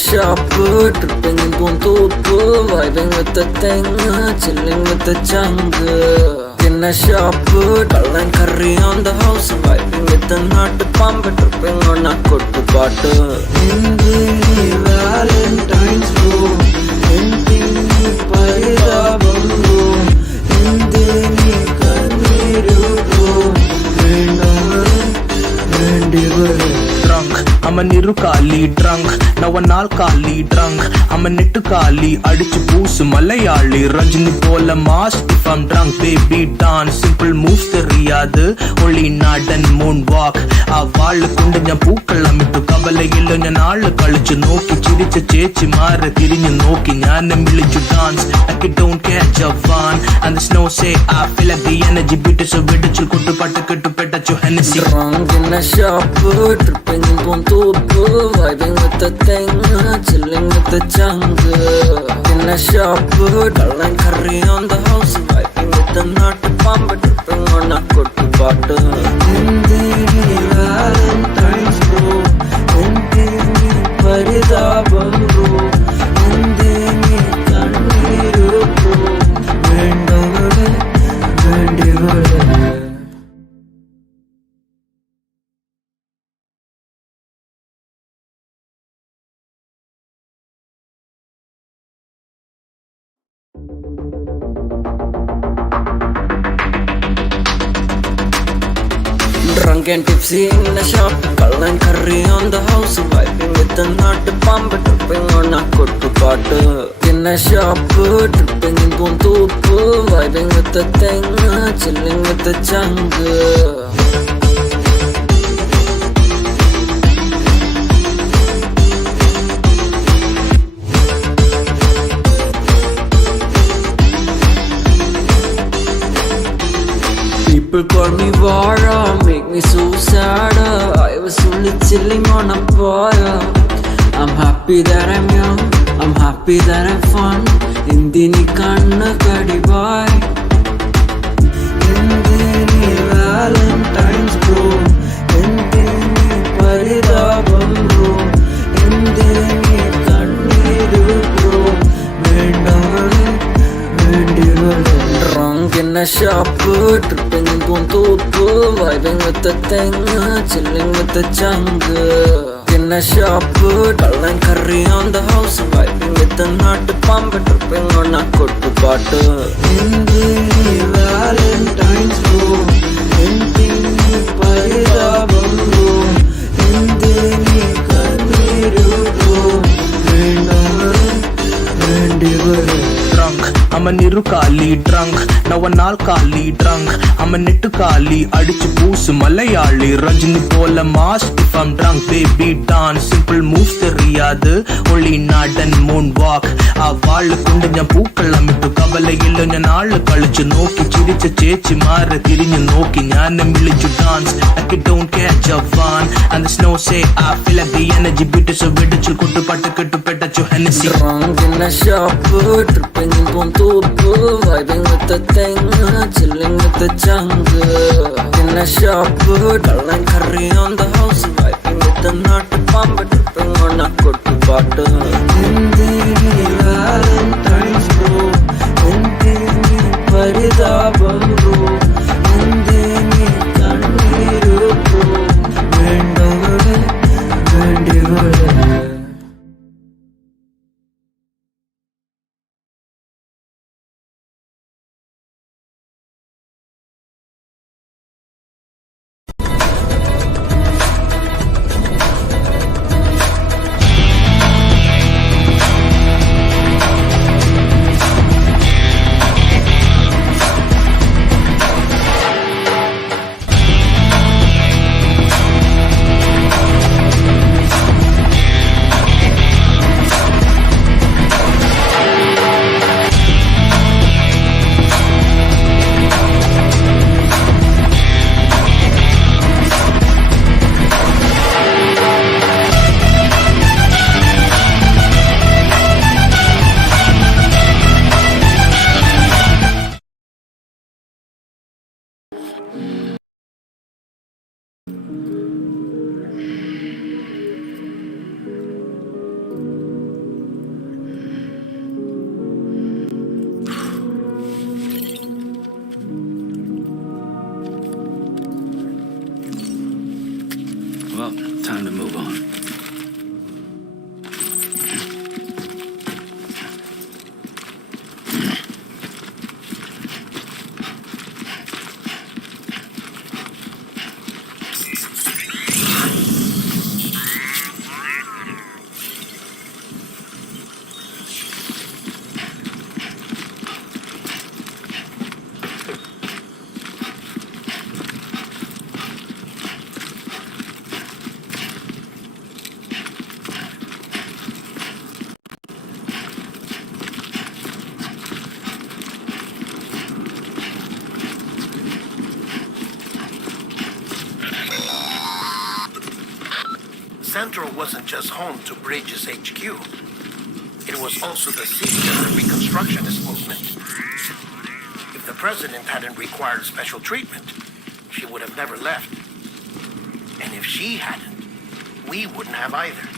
shop, tripping in Pontopo, vibing with the thing, chilling with the jungle. In a shop, dull and curry on the house, vibing with the nut pump, tripping on a good butter. In the Valentine's Row, in the Parida Bambo, in the Kaniru, drunk, I'm a Nirukali drunk, now an alkali drunk, I'm a Nitukali, Adichu Poos, Malayali, Rajini Pola mask, if I'm drunk, baby dance, simple moves the Riyadh, only nod and moonwalk, a wall Kundanya Pukalamitu, Kavala Yellow and all the college Noki, Chiricha Chechi Mara, Tirin Noki, and a village dance, like it don't catch a van, and the snow say, I feel like the energy beat is a bit to Pataka to Petacho Hennessy. Drunk in a shop, tripping in Pontopo, vibing with the thing, chilling with the jungle. In a shop, dull and curry on the house, vibing with the nut pump, tripping on a good butter. In the Valentine's Row, in the Parida Bambo, in the Kaniru, Vendavade. Drunk and tipsy in the shop, dull and curry on the house, vibing with the nut pump, tripping on a good butter. In a shop, tripping in Pontopo, vibing with the thing, chilling with the jungle. People call me Vara, make me so sad. I was only chilling on a bar. I'm happy that I'm young, I'm happy that I'm fun. Indini kanna kadibai, Indini Valentine's bro, Indini Parida Bambo, Indini Kanniru bro, Vendavade. Drunk in a shop, tripping in Pontopo, vibing with the thing, chilling with the jungle. In a shop, dull and curry on the house, vibing with the nut pump, tripping on a good butter. In the Valentine's Row, in the Parida Bambo, in the Kaniru, Vendavade. Drunk, I'm a Nirukali drunk, now an alkali drunk, I'm a Nitukali, Adichu Poos, Malayali, Rajini Pola mask, if I'm drunk, baby dance, simple moves the Riyadh, only nod and moonwalk, a wall Kundanya Pukalamitu, Kavala Yellow and all the college Noki, Chiricha Chechi Mara, Tirin Noki, and a village dance, like it don't catch a van, and the snow say, I feel like the energy beat is a bit to Pataka to Petacho Hennessy. Drunk in a shop, tripping in Pontopo, vibing with the thing, chilling with the jungle. In a shop, dull and curry on the house, vibing with the nut pump, tripping on a good butter. In the Valentine's Row, in the Parida Bambo, in the Kaniru, Vendavade. Well, time to move on. Central wasn't just home to Bridges HQ. It was also the seat of the Reconstructionist movement. If the president hadn't required special treatment, she would have never left. And if she hadn't, we wouldn't have either.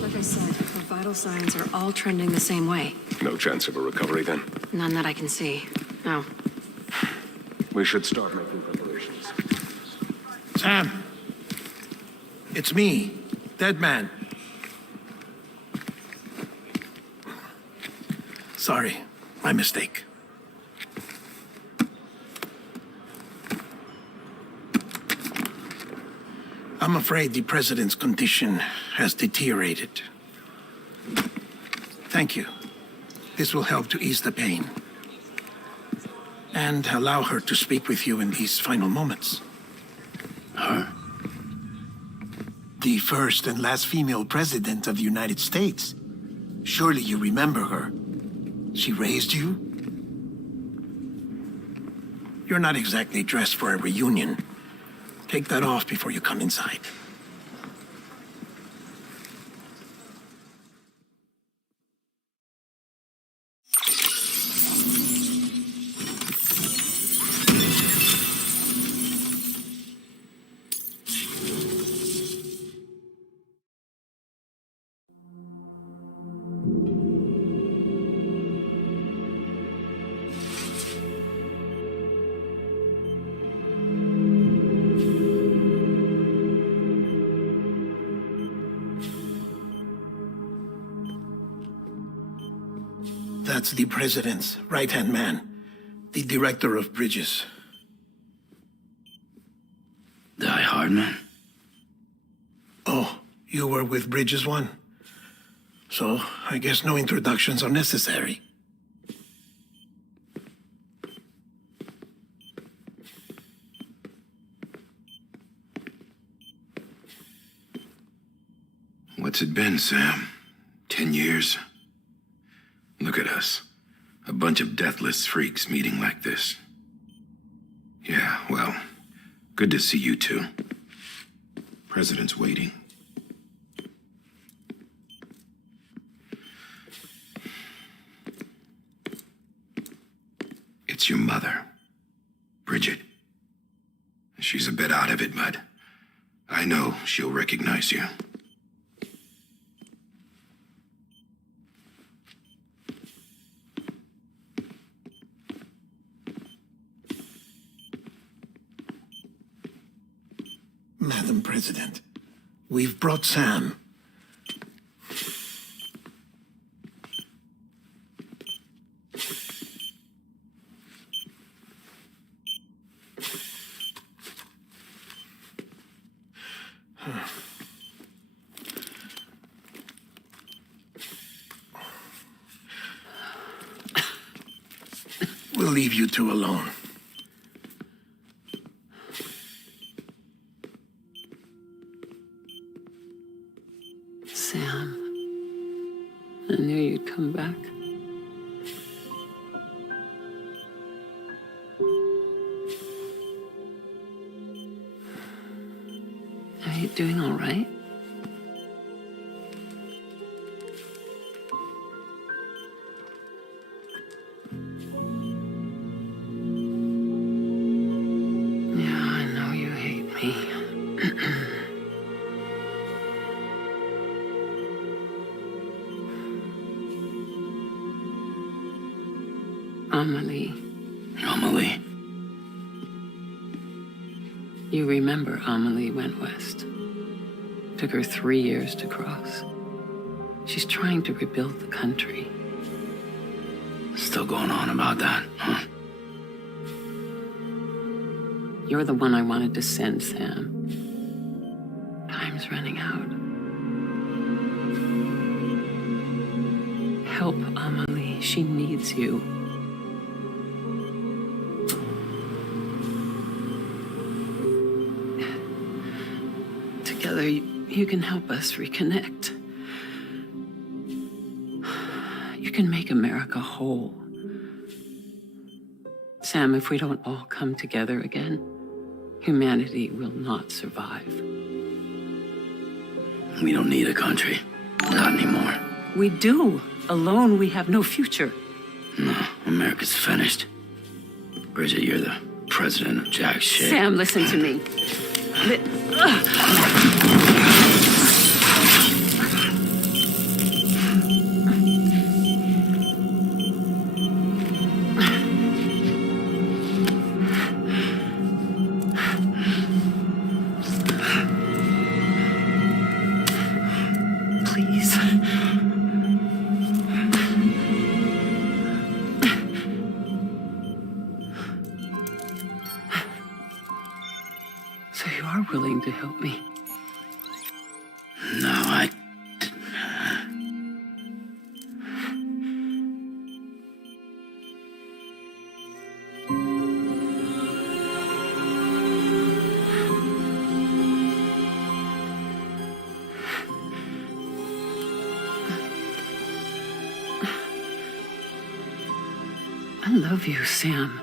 Like I said, her vital signs are all trending the same way. No chance of a recovery then? None that I can see. No. We should start making preparations. Sam, it's me, Dead Man. Sorry, my mistake. I'm afraid the president's condition has deteriorated. Thank you. This will help to ease the pain and allow her to speak with you in these final moments. Her? The first and last female president of the United States. Surely you remember her. She raised you. You're not exactly dressed for a reunion. Take that off before you come inside. That's the president's right-hand man, the director of bridges. Die Hard man? Oh, you were with Bridges 1? So, I guess no introductions are necessary. What's it been, Sam? 10 years? Look at us. A bunch of deathless freaks meeting like this. Yeah, well, good to see you two. President's waiting. It's your mother. Bridget. She's a bit out of it, but I know she'll recognize you. Madam President, we've brought Sam. We'll leave you two alone. Sam, I knew you'd come back. Are you doing all right? Yeah, I know you hate me. Amelie. Amelie. You remember Amelie went west. Took her 3 years to cross. She's trying to rebuild the country. Still going on about that, huh? You're the one I wanted to send, Sam. Time's running out. Help Amelie. She needs you. Together, you can help us reconnect. You can make America whole. Sam, if we don't all come together again, humanity will not survive. We don't need a country. Not anymore. We do. Alone, we have no future. No, America's finished. Bridget, you're the president of jack shit. Sam, listen to me. Please. So you are willing to help me? No, I... I love you, Sam.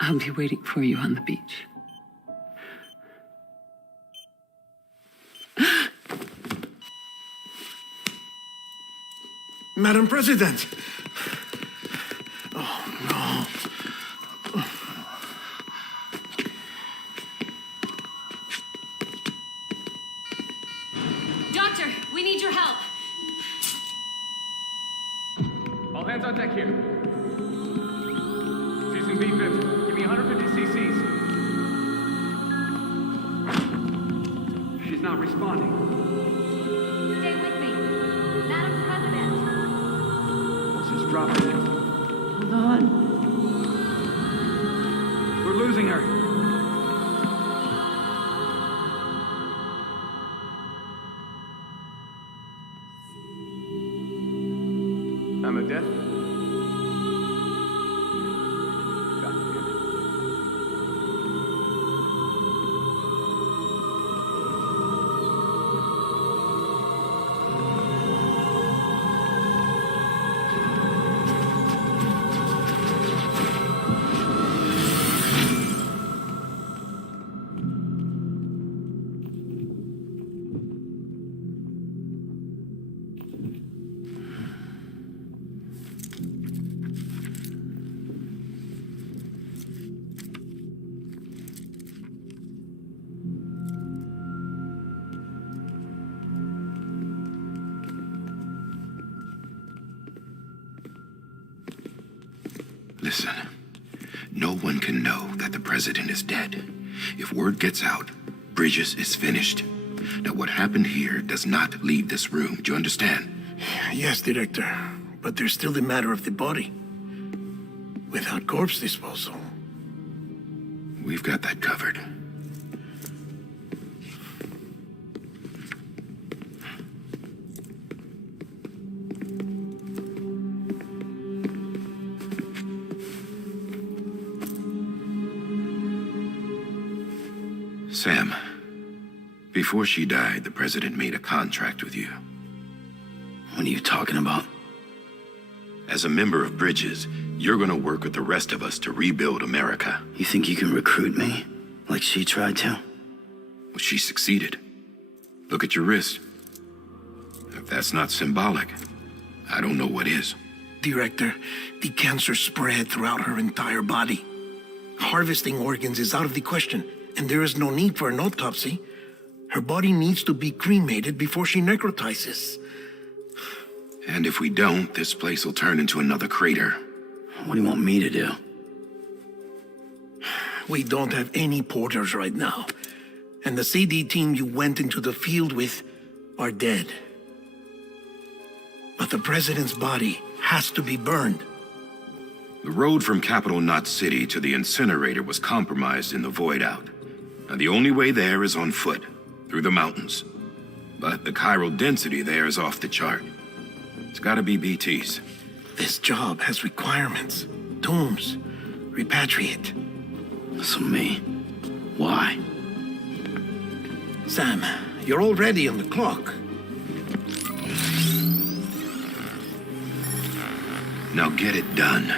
I'll be waiting for you on the beach. Madam President! Oh, no. Doctor, we need your help. All hands on deck here. Season B-50. Give me 150 cc's. She's not responding. Stay with me. Madam President. Let's just drop her. Hold on. We're losing her. Time of death? God damn it. Listen, no one can know that the president is dead. If word gets out, Bridges is finished. Now, what happened here does not leave this room. Do you understand? Yes, Director. But there's still the matter of the body. Without corpse disposal. We've got that covered. Sam, before she died, the president made a contract with you. What are you talking about? As a member of Bridges, you're gonna work with the rest of us to rebuild America. You think you can recruit me, like she tried to? Well, she succeeded. Look at your wrist. If that's not symbolic, I don't know what is. Director, the cancer spread throughout her entire body. Harvesting organs is out of the question, and there is no need for an autopsy. Her body needs to be cremated before she necrotizes. And if we don't, this place will turn into another crater. What do you want me to do? We don't have any porters right now. And the CD team you went into the field with are dead. But the president's body has to be burned. The road from Capital Knot City to the incinerator was compromised in the void out. Now, the only way there is on foot, through the mountains. But the chiral density there is off the chart. It's gotta be BT's. This job has requirements. Tombs. Repatriate. So me? Why? Sam, you're already on the clock. Now get it done,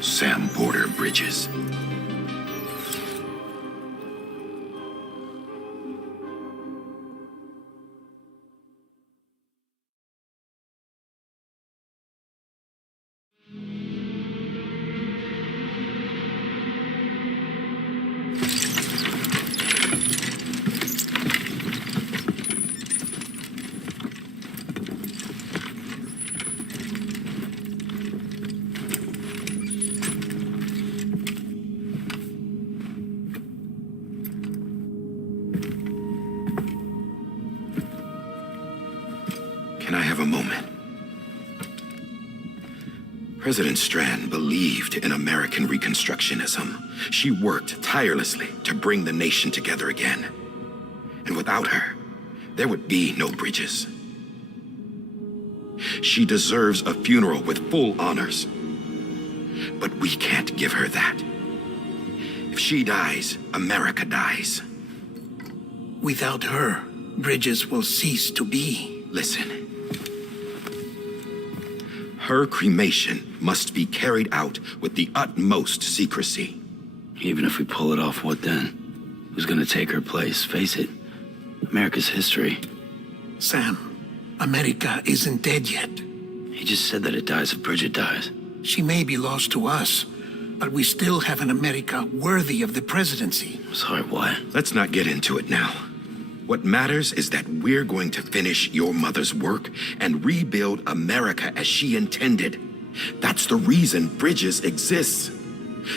Sam Porter Bridges. Can I have a moment? President Strand believed in American Reconstructionism. She worked tirelessly to bring the nation together again. And without her, there would be no Bridges. She deserves a funeral with full honors. But we can't give her that. If she dies, America dies. Without her, Bridges will cease to be. Listen. Her cremation must be carried out with the utmost secrecy. Even if we pull it off, what then? Who's gonna take her place? Face it, America's history. Sam, America isn't dead yet. He just said that it dies if Bridget dies. She may be lost to us, but we still have an America worthy of the presidency. Sorry, what? Let's not get into it now. What matters is that we're going to finish your mother's work and rebuild America as she intended. That's the reason Bridges exists.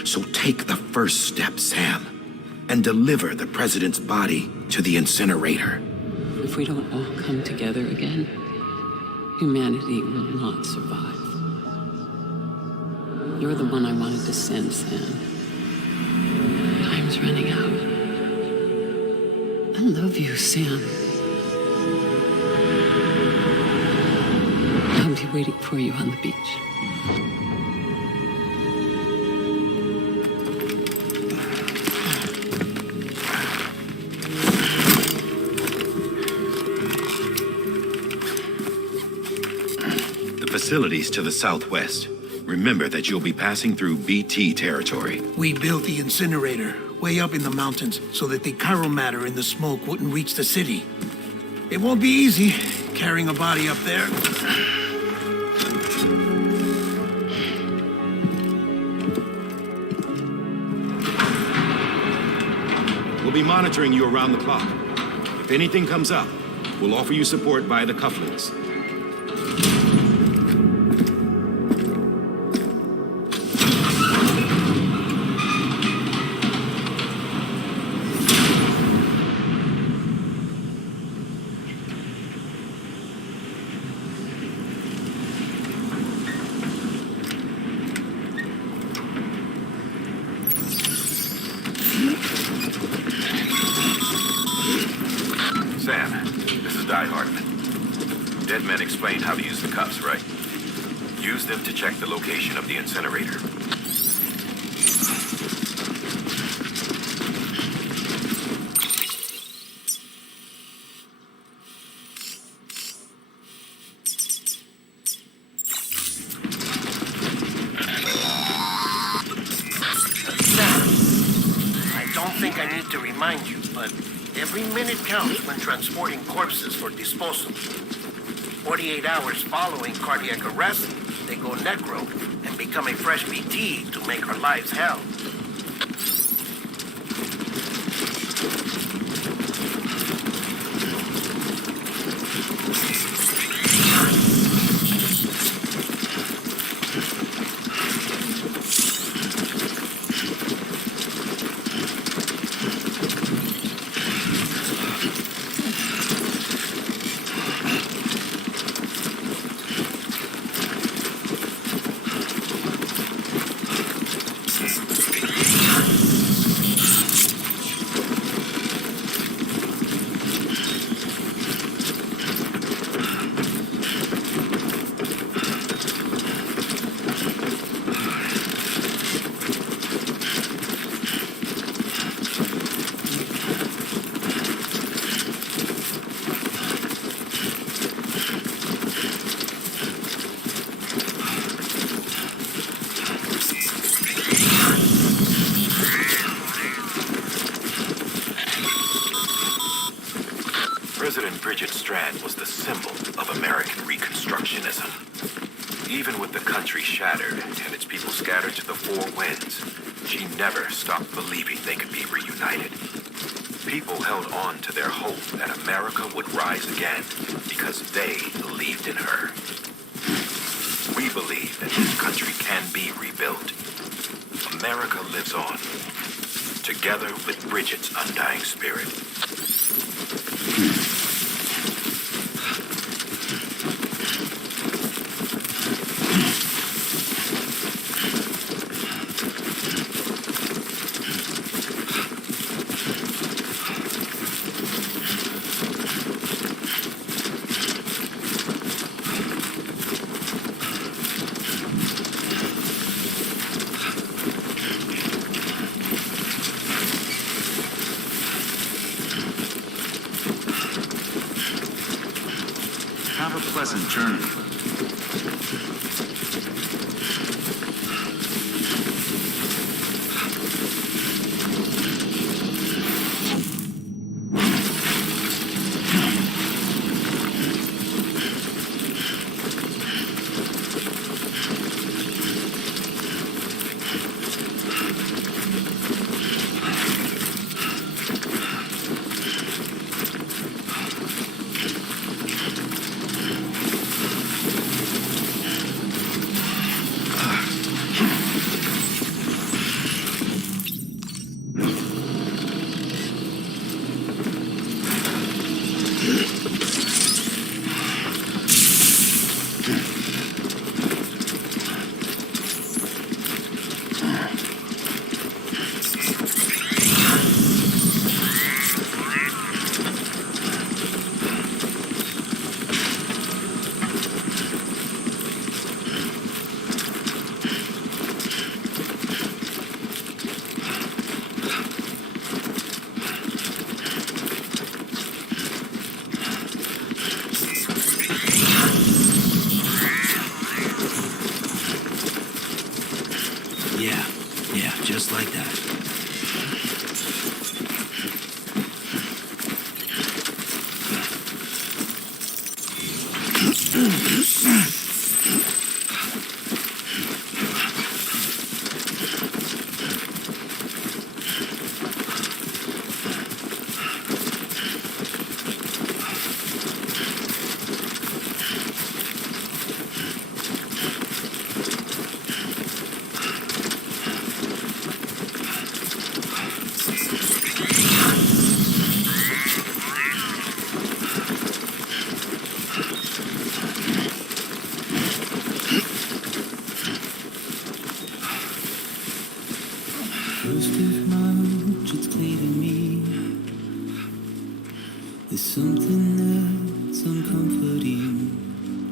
So take the first step, Sam, and deliver the president's body to the incinerator. If we don't all come together again, humanity will not survive. You're the one I wanted to send, Sam. Time's running out. I love you, Sam. I'll be waiting for you on the beach. The facilities to the southwest. Remember that you'll be passing through BT territory. We built the incinerator way up in the mountains so that the chiral matter in the smoke wouldn't reach the city. It won't be easy carrying a body up there. We'll be monitoring you around the clock. If anything comes up, we'll offer you support via the cufflinks. explained how to use the cuffs, right? Use them to check the location of the incinerator. To remind you, but every minute counts when transporting corpses for disposal. 48 hours following cardiac arrest, they go necro and become a fresh BT to make our lives hell. Strand was the symbol of American Reconstructionism. Even with the country shattered and its people scattered to the four winds, she never stopped believing they could be reunited. People held on to their hope that America would rise again because they believed in her. We believe that this country can be rebuilt. America lives on, together with Bridget's undying spirit. Pleasant journey. Yeah, just like that. First of March, it's clear to me there's something that's uncomforting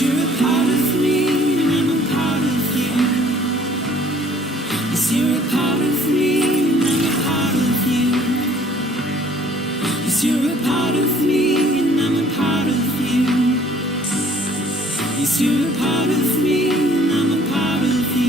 you're a part of me and I'm a part of you. Yes, you're a part of me and I'm a part of you. Yes, you're a part of me and I'm a part of you. Yes, you're a part of me and I'm a part of you.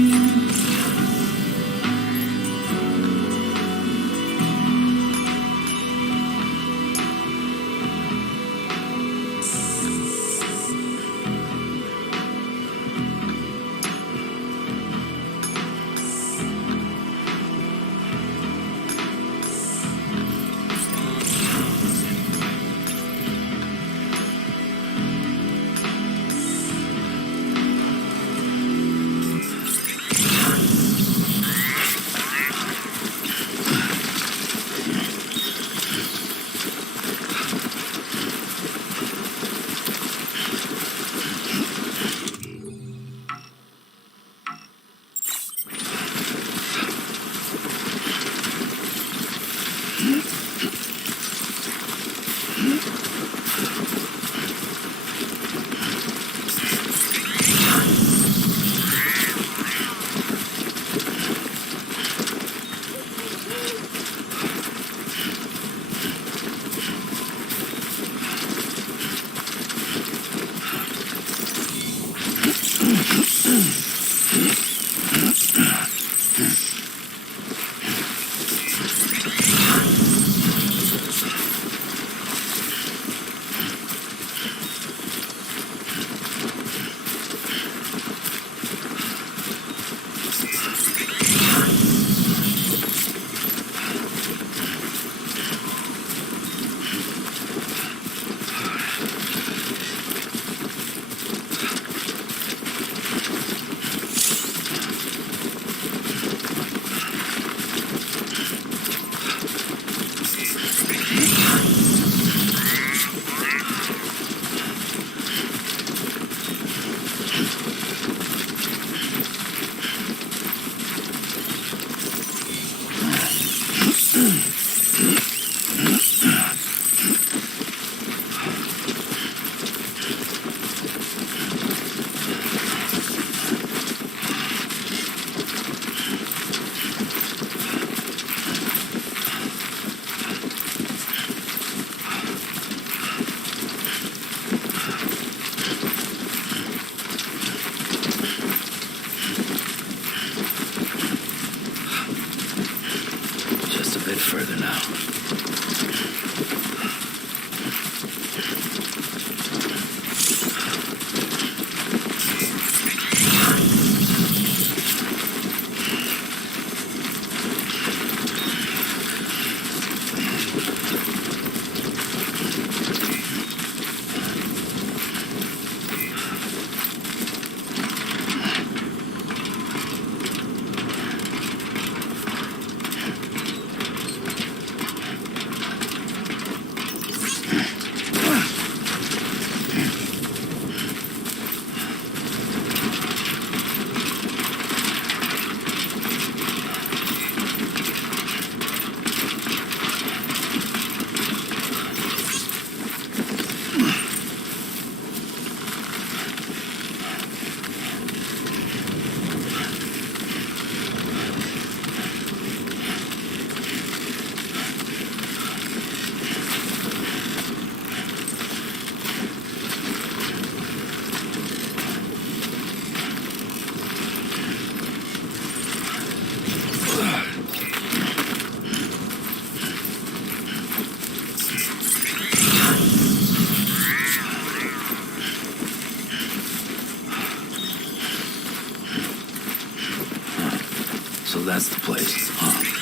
that's the place, huh?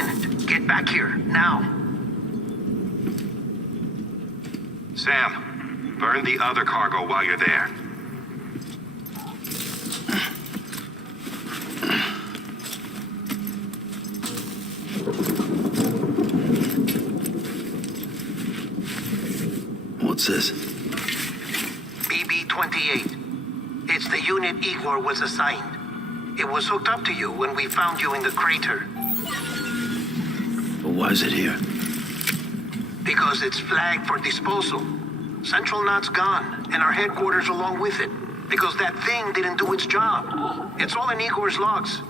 imminent. Get back here, now. Sam, burn the other cargo while you're there. What's this? BB-28. It's the unit Igor was assigned. It was hooked up to you when we found you in the crater. But why is it here? Because it's flagged for disposal. Central Knot's gone, and our headquarters along with it. Because that thing didn't do its job. It's all in Igor's logs.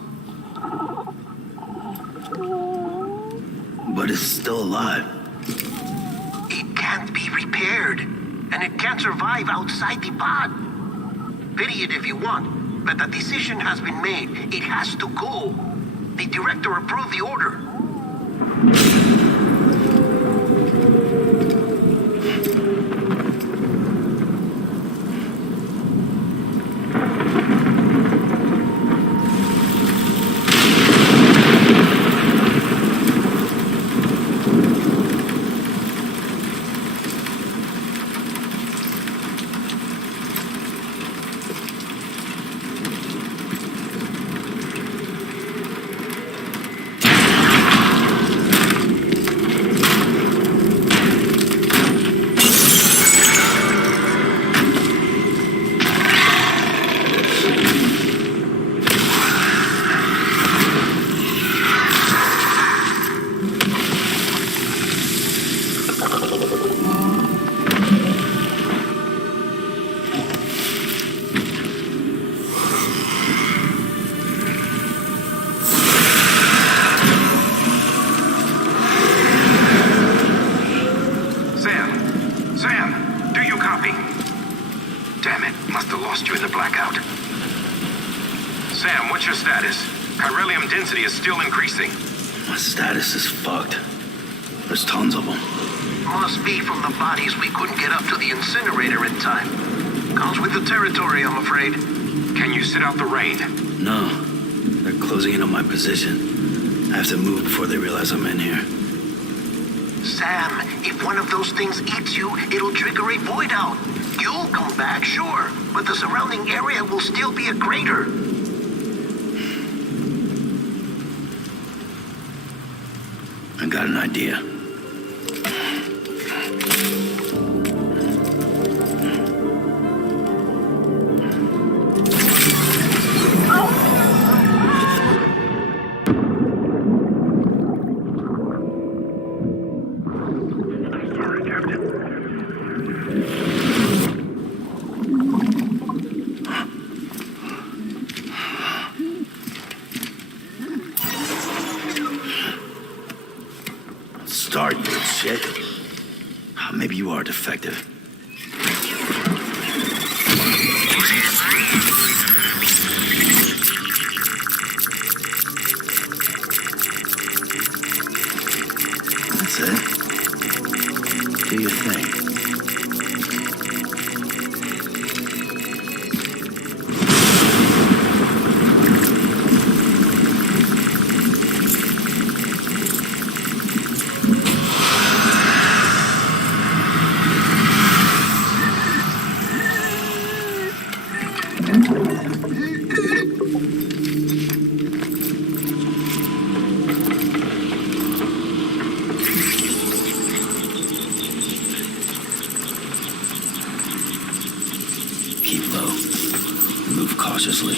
But it's still alive. It can't be repaired, and it can't survive outside the pod. Pity it if you want, but the decision has been made. It has to go. The director approved the order. Still increasing. My status is fucked. There's tons of them. Must be from the bodies we couldn't get up to the incinerator in time. Comes with the territory, I'm afraid. Can you sit out the rain? No. They're closing in on my position. I have to move before they realize I'm in here. Sam, if one of those things eats you, it'll trigger a void out. You'll come back, sure, but the surrounding area will still be a crater. I got an idea. Start, you shit. Maybe you are defective. That's it. Do your thing. Keep low. Move cautiously.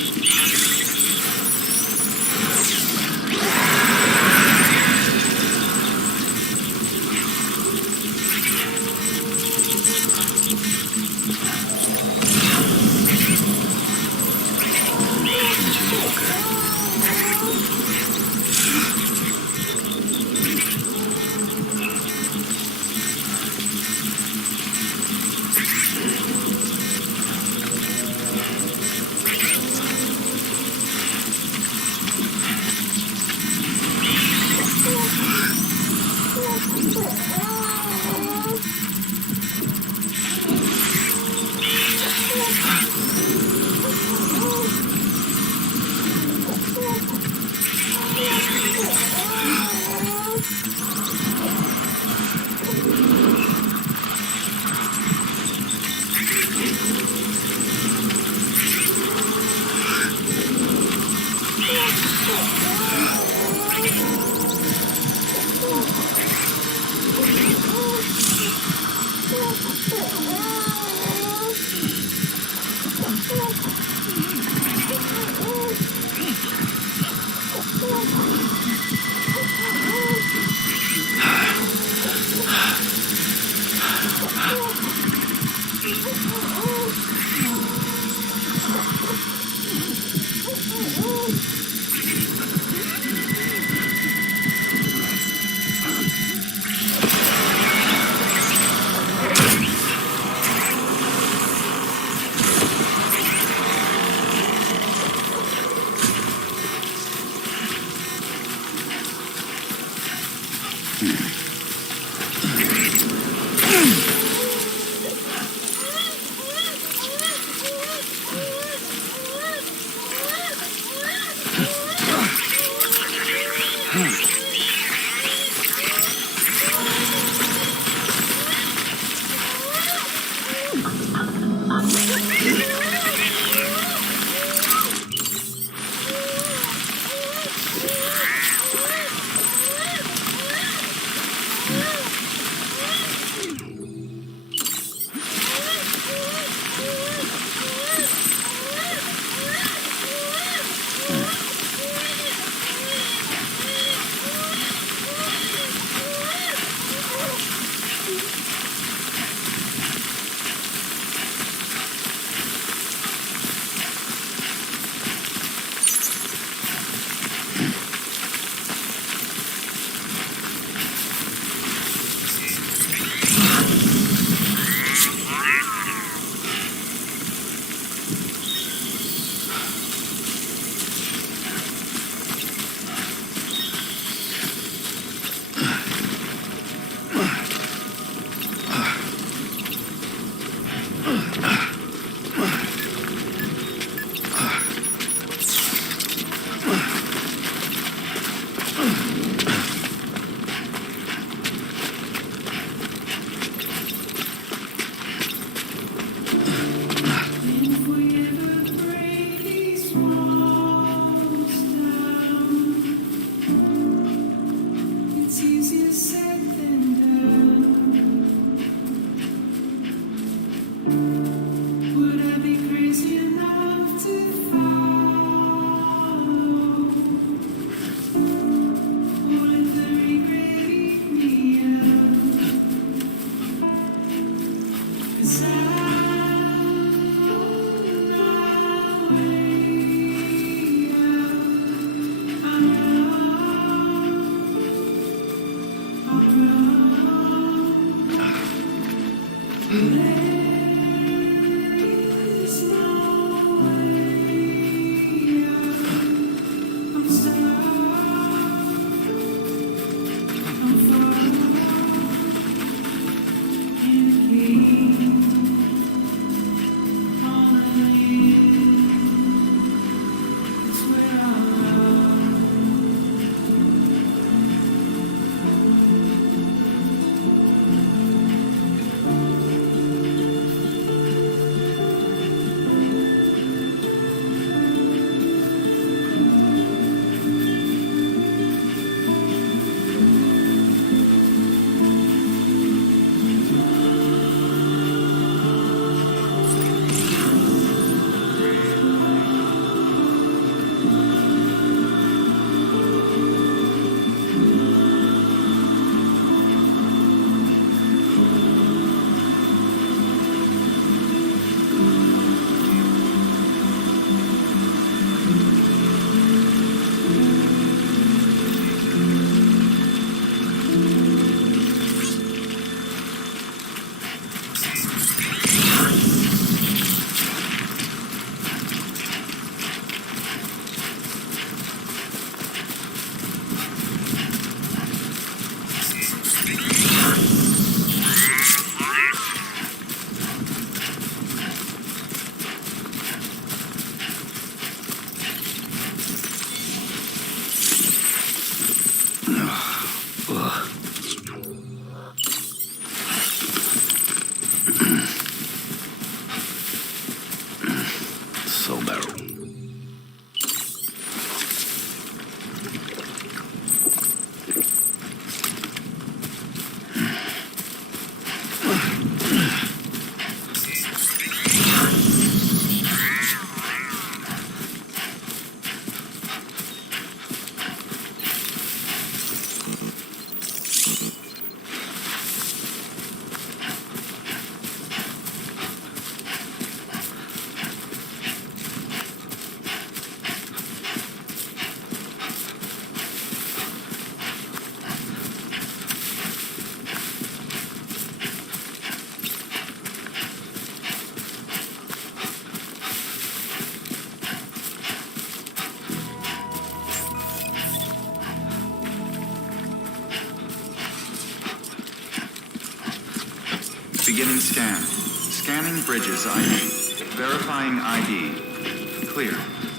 Beginning scan. Scanning bridges ID. Verifying ID. Clear.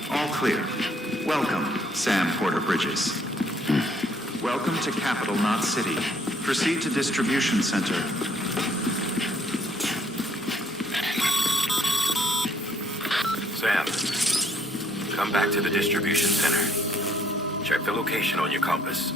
All clear. Welcome, Sam Porter Bridges. Welcome to Capital Knot City. Proceed to Distribution Center. Sam, come back to the distribution center. Check the location on your compass.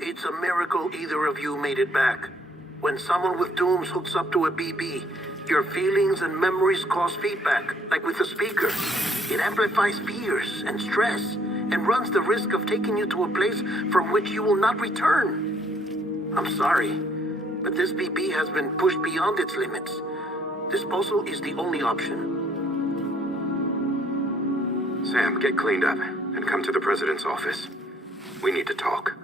It's a miracle either of you made it back. When someone with dooms hooks up to a BB, your feelings and memories cause feedback, like with a speaker. It amplifies fears and stress, and runs the risk of taking you to a place from which you will not return. I'm sorry, but this BB has been pushed beyond its limits. Disposal is the only option. Sam, get cleaned up and come to the president's office. We need to talk.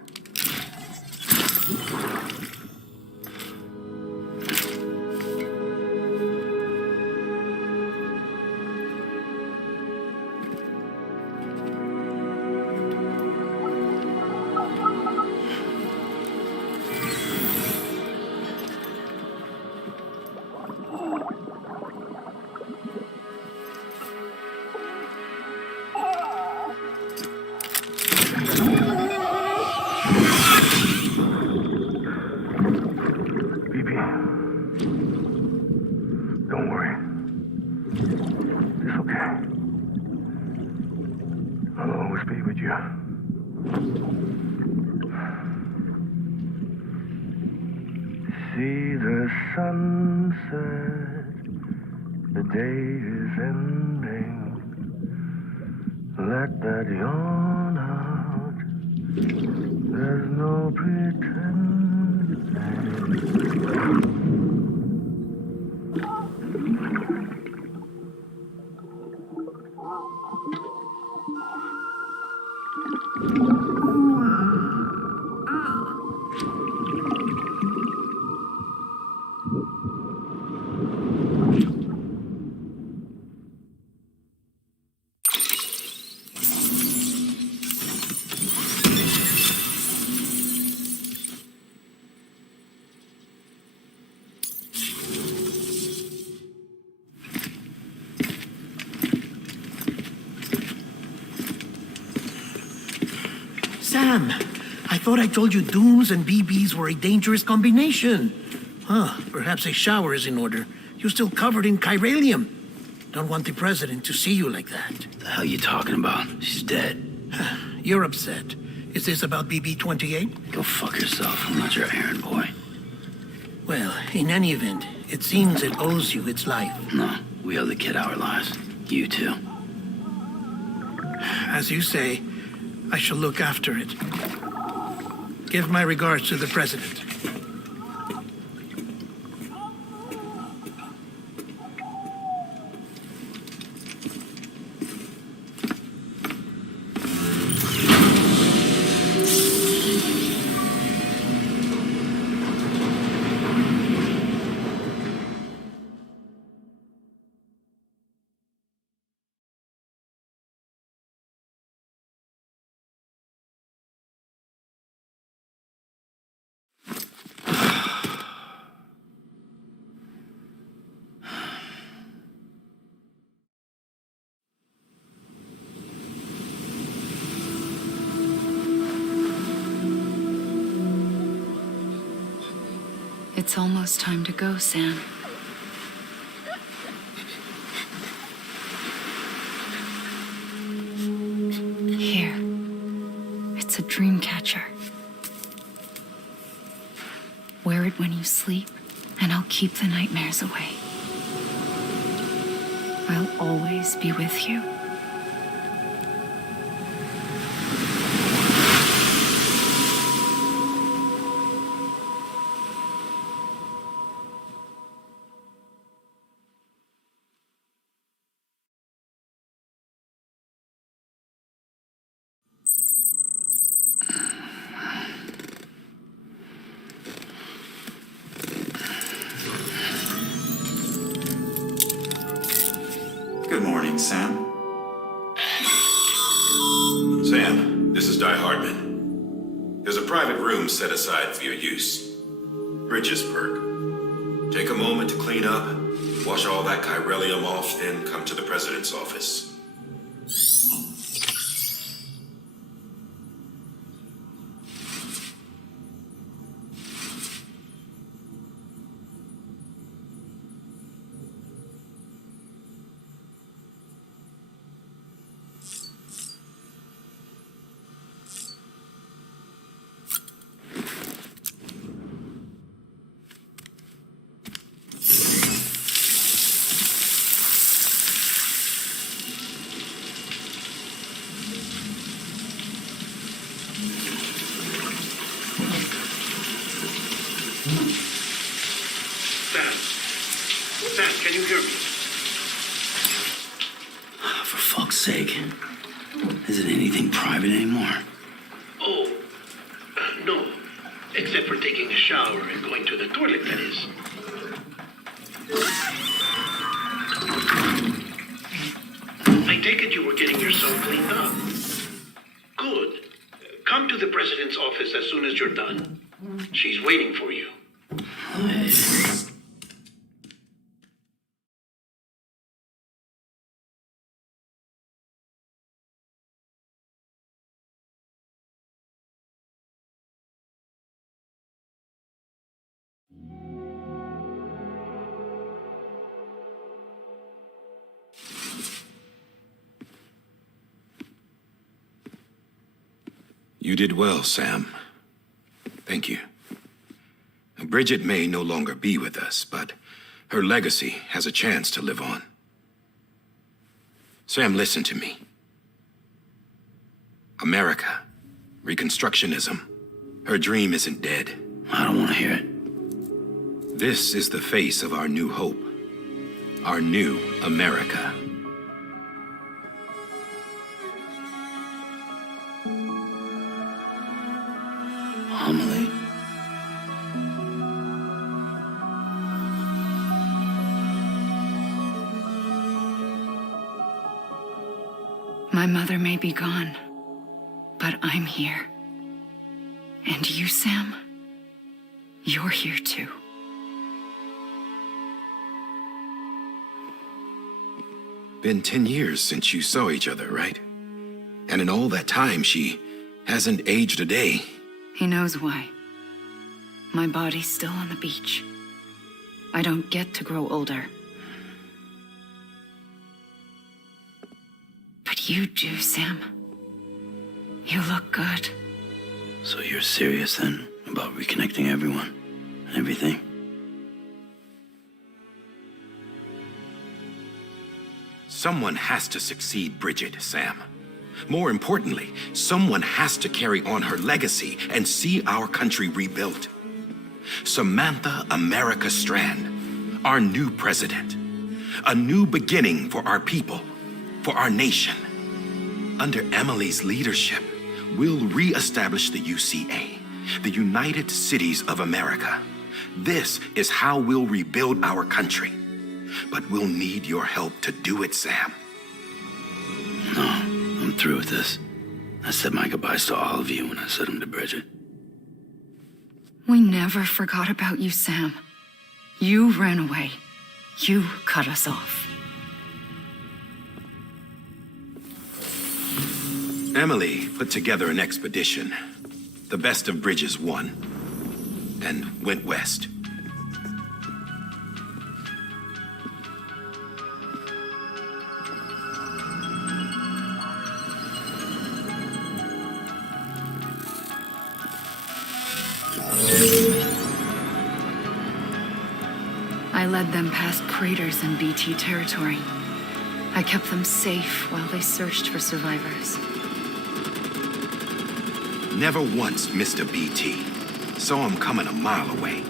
See the sunset, the day is ending. Let that yawn out, there's no pretending. Sam, I thought I told you dooms and BBs were a dangerous combination. Huh, perhaps a shower is in order. You're still covered in chiralium. Don't want the president to see you like that. The hell you talking about? She's dead. You're upset. Is this about BB-28? Go fuck yourself. I'm not your errand boy. Well, in any event, it seems it owes you its life. No, we owe the kid our lives. You too. As you say, I shall look after it. Give my regards to the president. It's almost time to go, Sam. Here. It's a dream catcher. Wear it when you sleep, and I'll keep the nightmares away. I'll always be with you. Sam? Sam, this is Di Hardman. There's a private room set aside for your use. Bridges perk. Take a moment to clean up, wash all that chiralium off, then come to the president's office. Sam, can you hear me? For fuck's sake. Isn't anything private anymore? Oh, no. Except for taking a shower and going to the toilet, that is. I take it you were getting yourself cleaned up. Good. Come to the president's office as soon as you're done. She's waiting for you. You did well, Sam. Thank you. Bridget may no longer be with us, but her legacy has a chance to live on. Sam, listen to me. America, Reconstructionism, her dream isn't dead. I don't want to hear it. This is the face of our new hope, our new America. Amelie? My mother may be gone, but I'm here. And you, Sam, you're here too. Been 10 years since you saw each other, right? And in all that time, she hasn't aged a day. He knows why. My body's still on the beach. I don't get to grow older. But you do, Sam. You look good. So you're serious then about reconnecting everyone and everything? Someone has to succeed Bridget, Sam. More importantly, someone has to carry on her legacy and see our country rebuilt. Samantha America Strand, our new president. A new beginning for our people, for our nation. Under Emily's leadership, we'll re-establish the UCA, the United Cities of America. This is how we'll rebuild our country. But we'll need your help to do it, Sam. No, I'm through with this. I said my goodbyes to all of you when I said them to Bridget. We never forgot about you, Sam. You ran away. You cut us off. Emily put together an expedition. The best of Bridges won. And went west. I led them past craters in BT territory. I kept them safe while they searched for survivors. Never once missed a BT. Saw him coming a mile away.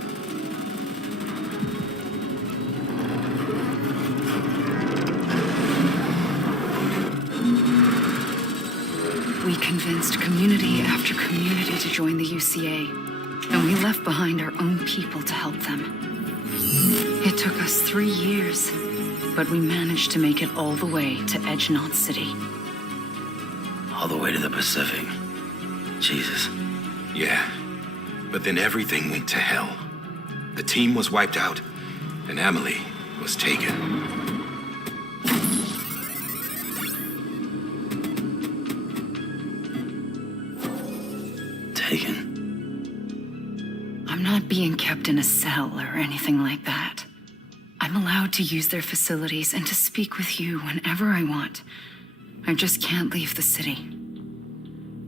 We convinced community after community to join the UCA, and we left behind our own people to help them. It took us 3 years, but we managed to make it all the way to Edge Knot City. All the way to the Pacific. Jesus. Yeah, but then everything went to hell. The team was wiped out, and Amelie was taken. I'm not being kept in a cell or anything like that. I'm allowed to use their facilities and to speak with you whenever I want. I just can't leave the city.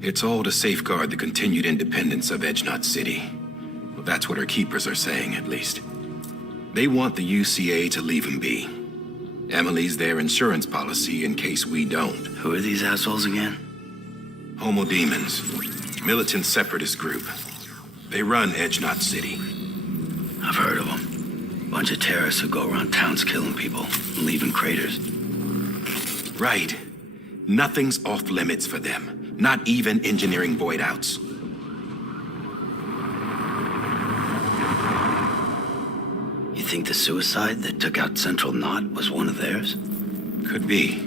It's all to safeguard the continued independence of Edge Knot City. Well, that's what our keepers are saying, at least. They want the UCA to leave him be. Emily's their insurance policy in case we don't. Who are these assholes again? Homo Demons. Militant separatist group. They run Edge Knot City. I've heard of them. Bunch of terrorists who go around towns killing people and leaving craters. Right. Nothing's off limits for them. Not even engineering void outs. You think the suicide that took out Central Knot was one of theirs? Could be.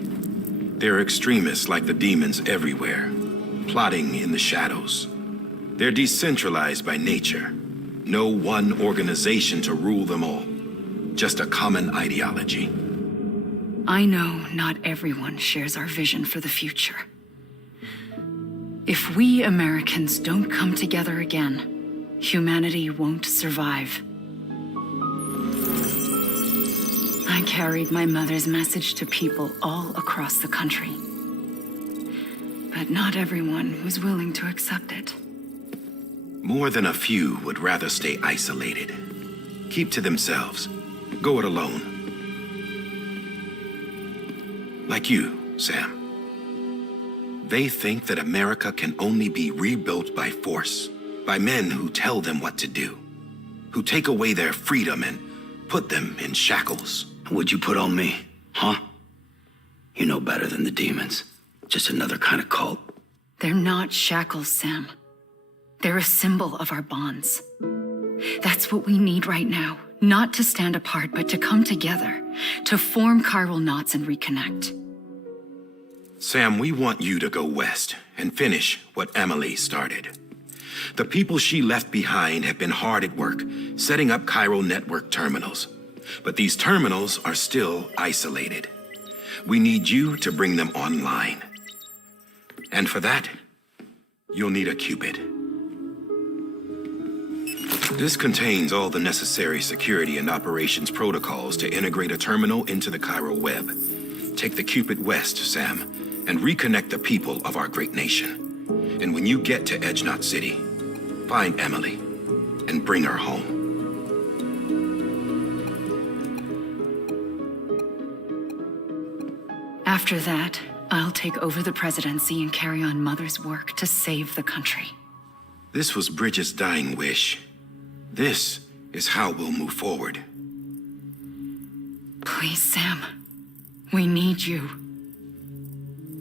There are extremists like the demons everywhere, plotting in the shadows. They're decentralized by nature. No one organization to rule them all. Just a common ideology. I know not everyone shares our vision for the future. If we Americans don't come together again, humanity won't survive. I carried my mother's message to people all across the country. But not everyone was willing to accept it. More than a few would rather stay isolated. Keep to themselves. Go it alone. Like you, Sam. They think that America can only be rebuilt by force, by men who tell them what to do, who take away their freedom and put them in shackles. What'd you put on me, huh? You know better than the demons. Just another kind of cult. They're not shackles, Sam. They're a symbol of our bonds. That's what we need right now. Not to stand apart, but to come together, to form chiral knots and reconnect. Sam, we want you to go west and finish what Amelie started. The people she left behind have been hard at work, setting up chiral network terminals. But these terminals are still isolated. We need you to bring them online. And for that, you'll need a Cupid. This contains all the necessary security and operations protocols to integrate a terminal into the chiral web. Take the Cupid west, Sam, and reconnect the people of our great nation. And when you get to Edge Knot City, find Amelie and bring her home. After that, I'll take over the presidency and carry on Mother's work to save the country. This was Bridget's dying wish. This is how we'll move forward. Please, Sam. We need you.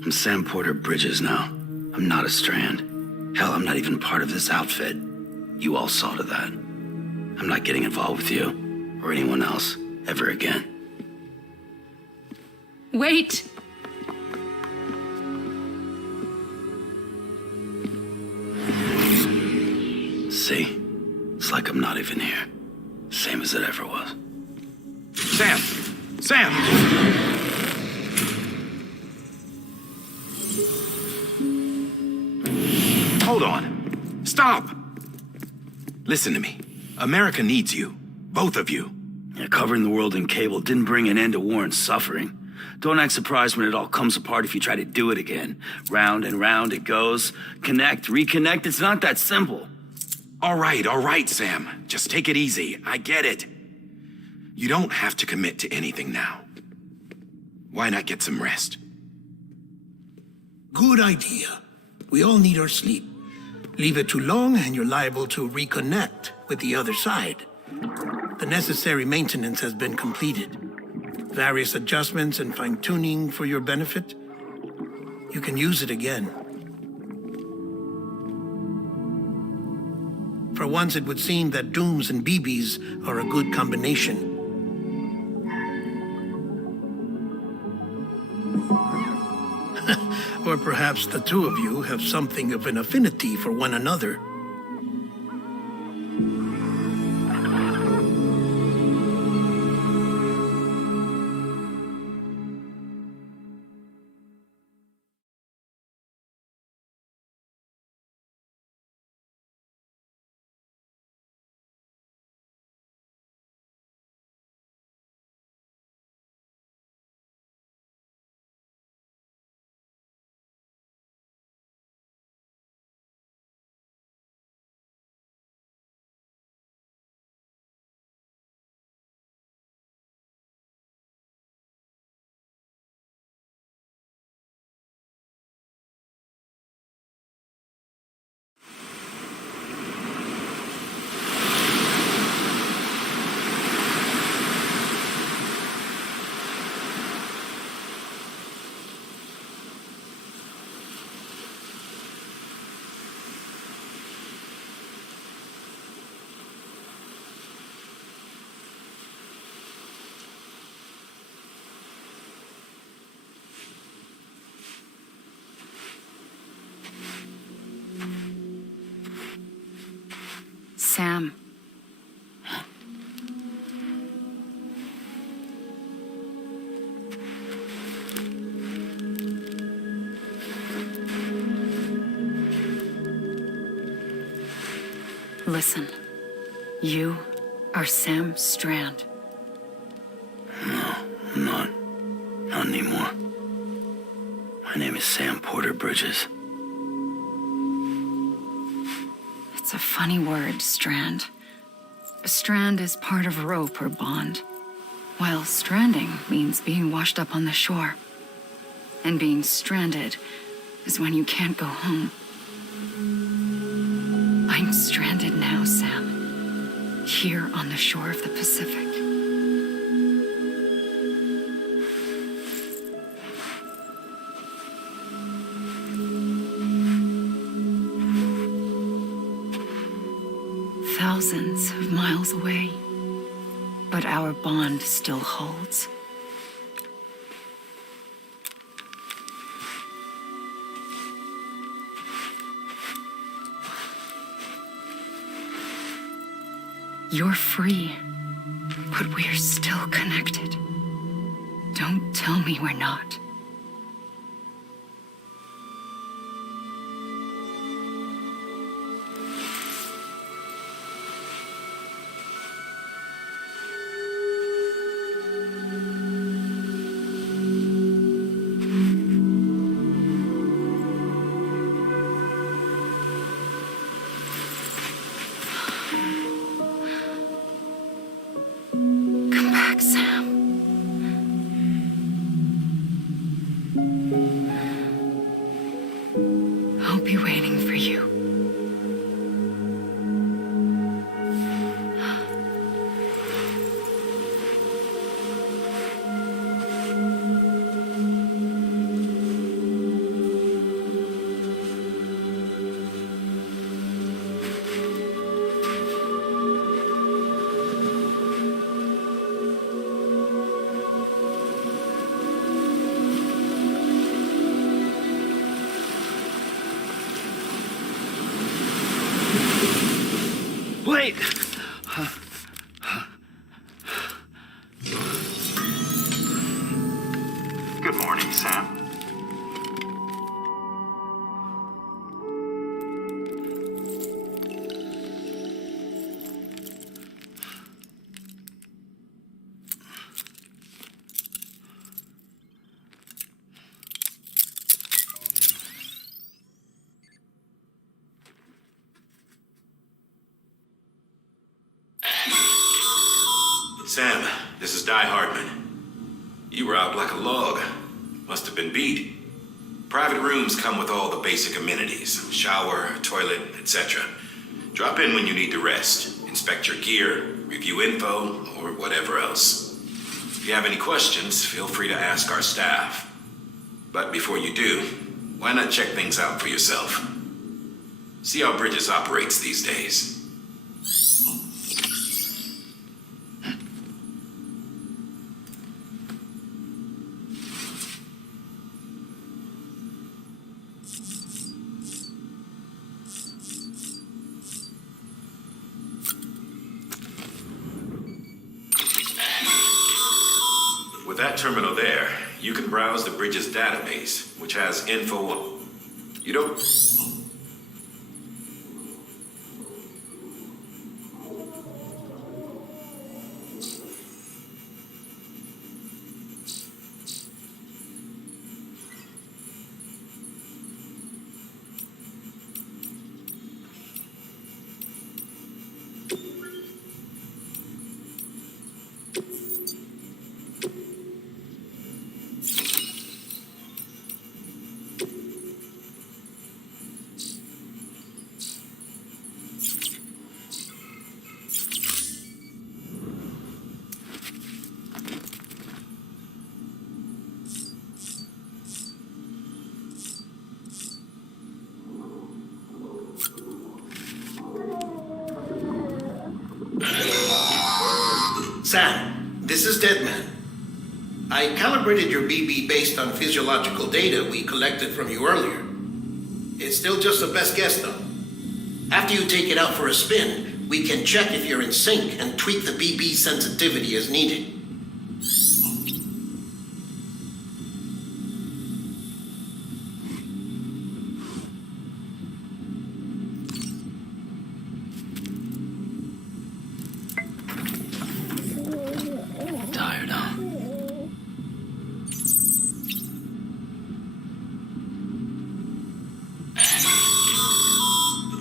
I'm Sam Porter Bridges now. I'm not a Strand. Hell, I'm not even part of this outfit. You all saw to that. I'm not getting involved with you or anyone else ever again. Wait! See? It's like I'm not even here. Same as it ever was. Sam! Sam! Hold on. Stop! Listen to me. America needs you. Both of you. Yeah, covering the world in cable didn't bring an end to war and suffering. Don't act surprised when it all comes apart if you try to do it again. Round and round it goes. Connect, reconnect, it's not that simple. All right, Sam. Just take it easy. I get it. You don't have to commit to anything now. Why not get some rest? Good idea. We all need our sleep. Leave it too long and you're liable to reconnect with the other side. The necessary maintenance has been completed. Various adjustments and fine-tuning for your benefit. You can use it again. For once, it would seem that dooms and BBs are a good combination. Or perhaps the two of you have something of an affinity for one another. Sam. Listen. You are Sam Strand. No, I'm not. Not anymore. My name is Sam Porter Bridges. It's a funny word, strand. A strand is part of rope or bond, while stranding means being washed up on the shore. And being stranded is when you can't go home. I'm stranded now, Sam. Here on the shore of the Pacific. Thousands of miles away, but our bond still holds. You're free, but we're still connected. Don't tell me we're not. Wait! Good morning, Sam. Sam, this is Di Hardman. You were out like a log. Must have been beat. Private rooms come with all the basic amenities. Shower, toilet, etc. Drop in when you need to rest. Inspect your gear, review info, or whatever else. If you have any questions, feel free to ask our staff. But before you do, why not check things out for yourself? See how Bridges operates these days. that terminal there, you can browse the bridge's database, which has info on... You don't... Sam, this is Deadman. I calibrated your BB based on physiological data we collected from you earlier. It's still just a best guess, though. After you take it out for a spin, we can check if you're in sync and tweak the BB sensitivity as needed. Tired, huh?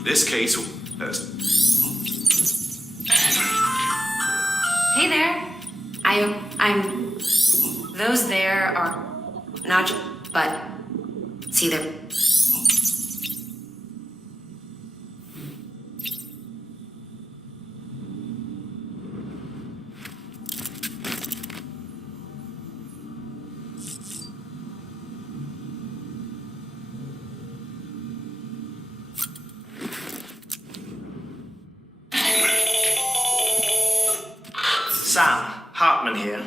This case... Hey there. I'm... Those there are not... but... see, they're... Sam, Hartman here,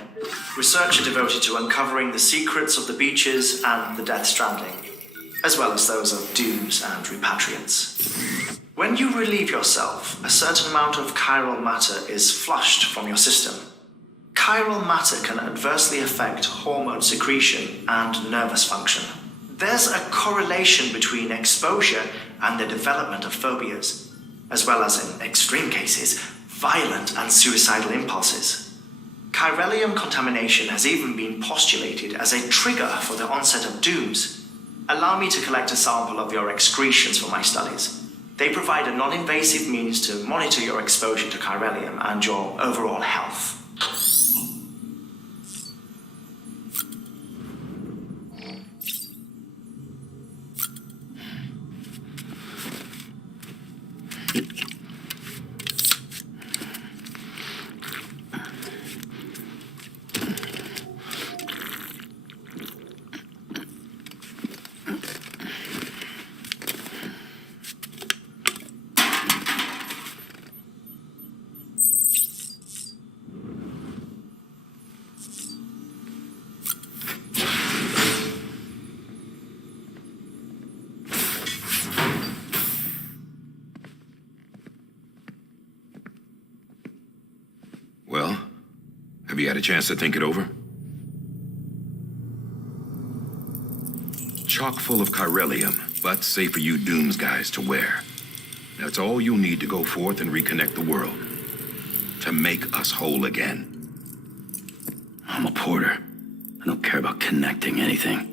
researcher devoted to uncovering the secrets of the beaches and the Death Stranding, as well as those of dooms and repatriants. When you relieve yourself, a certain amount of chiral matter is flushed from your system. Chiral matter can adversely affect hormone secretion and nervous function. There's a correlation between exposure and the development of phobias, as well as, in extreme cases, violent and suicidal impulses. Chiralium contamination has even been postulated as a trigger for the onset of dooms. Allow me to collect a sample of your excretions for my studies. They provide a non-invasive means to monitor your exposure to chiralium and your overall health. Well, have you had a chance to think it over? Chock full of chiralium, but safe for you Dooms guys to wear. That's all you'll need to go forth and reconnect the world. To make us whole again. I'm a porter. I don't care about connecting anything.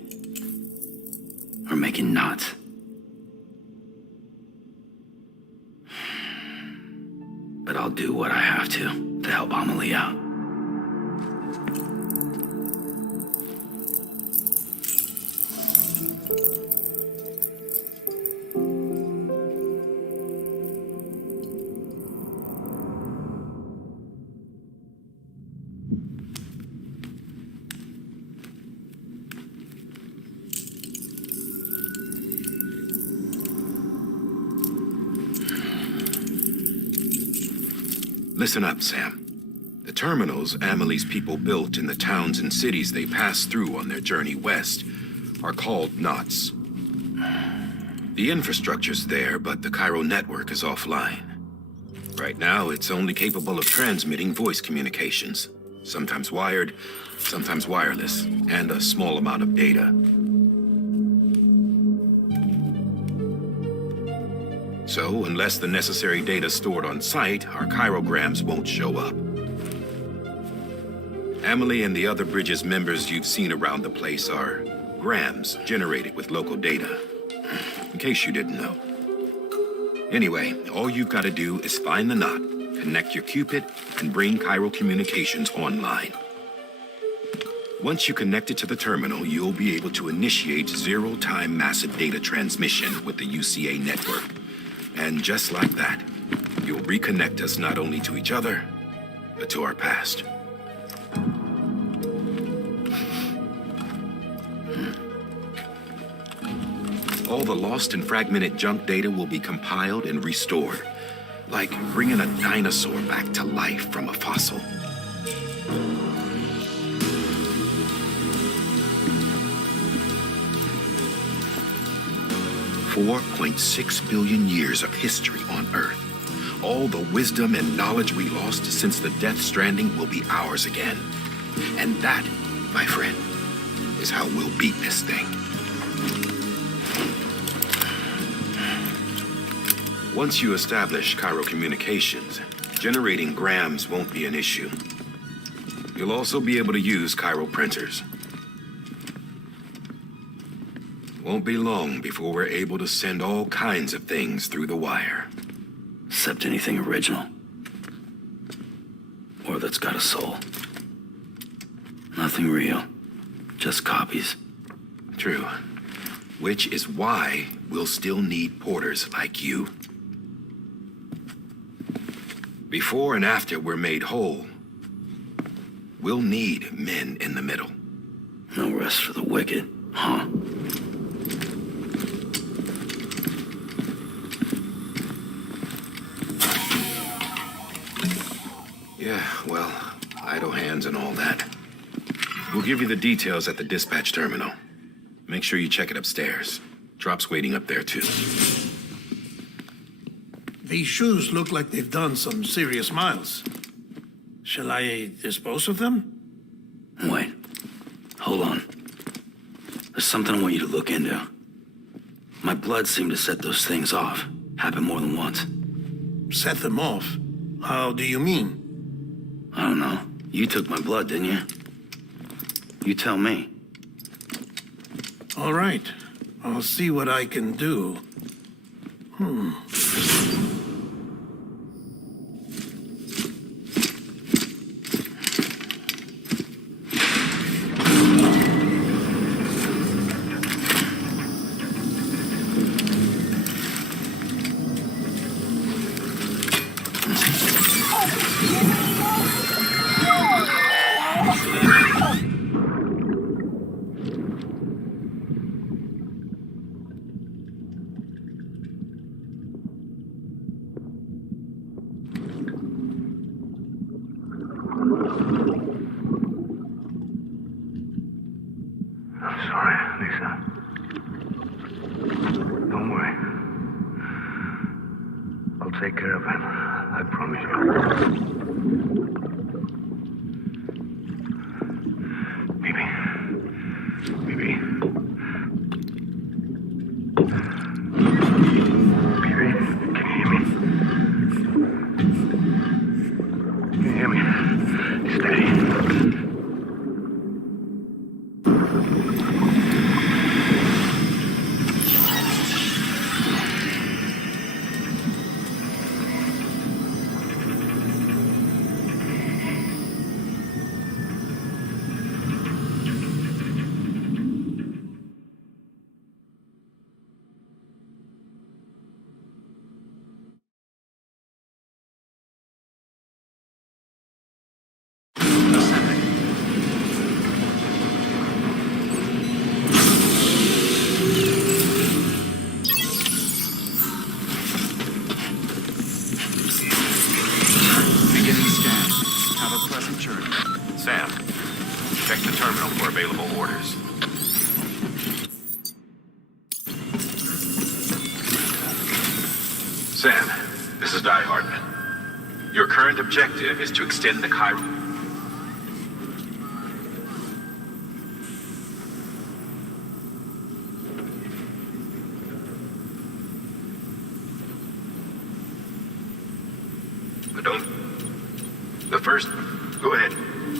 Or making knots. But I'll do what I have to help Amelie out. Listen up, Sam. The terminals Amelie's people built in the towns and cities they passed through on their journey west are called knots. The infrastructure's there, but the Cairo network is offline. Right now, it's only capable of transmitting voice communications, sometimes wired, sometimes wireless, and a small amount of data. So, unless the necessary data stored on site, our chirograms won't show up. Amelie and the other Bridges members you've seen around the place are grams generated with local data, in case you didn't know. Anyway, all you've got to do is find the knot, connect your Cupid, and bring chiral communications online. Once you connect it to the terminal, you'll be able to initiate zero-time massive data transmission with the UCA network. And just like that, you'll reconnect us not only to each other, but to our past. All the lost and fragmented junk data will be compiled and restored, like bringing a dinosaur back to life from a fossil. $4.6 billion years of history on Earth. All the wisdom and knowledge we lost since the Death Stranding will be ours again. And that, my friend, is how we'll beat this thing. Once you establish chiral communications, generating grams won't be an issue. You'll also be able to use chiral printers. Won't be long before we're able to send all kinds of things through the wire. Except anything original. Or that's got a soul. Nothing real. Just copies. True. Which is why we'll still need porters like you. Before and after we're made whole, we'll need men in the middle. No rest for the wicked, huh? Yeah, well, idle hands and all that. We'll give you the details at the dispatch terminal. Make sure you check it upstairs. Drop's waiting up there, too. These shoes look like they've done some serious miles. Shall I dispose of them? Wait. Hold on. There's something I want you to look into. My blood seemed to set those things off. Happened more than once. Set them off? How do you mean? I don't know. You took my blood, didn't you? You tell me. All right. I'll see what I can do. Take care of him. I promise you. Maybe. Baby, can you hear me? Can you hear me? Steady. Sam, check the terminal for available orders. Sam, this is Die Hardman. Your current objective is to extend the chiral... Don't. The first. Go ahead.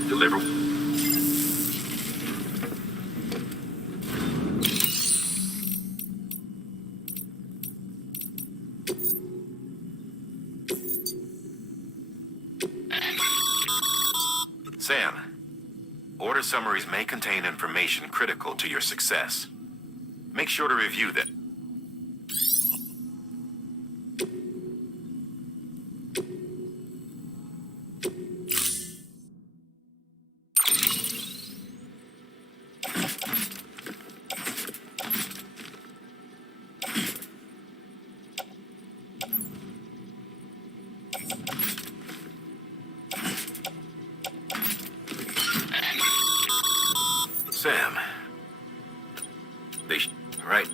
Deliver. Sam, order summaries may contain information critical to your success. Make sure to review them. Sam. Right.